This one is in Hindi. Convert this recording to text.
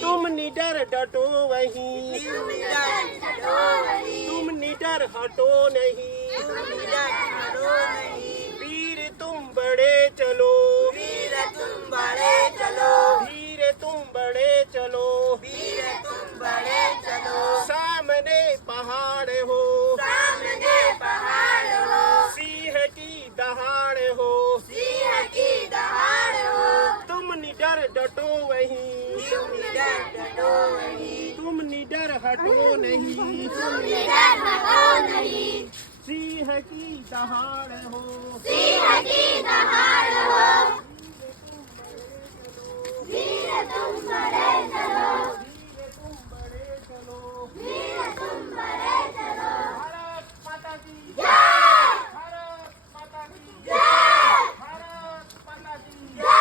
तुम निडर डटो वहीं, तुम निडर हटो नहीं, वीर तुम बड़े चलो, धीरे तुम बड़े चलो, सामने पहाड़ हो, सिंह की दहाड़ हो, तुम निडर डटो वहीं, तुम निडर हटो नहीं, सिंह की दहाड़ हो, धीरे तुम बड़े चलो, भारत माता की जय, भारत माता की जय, भारत माता की जय।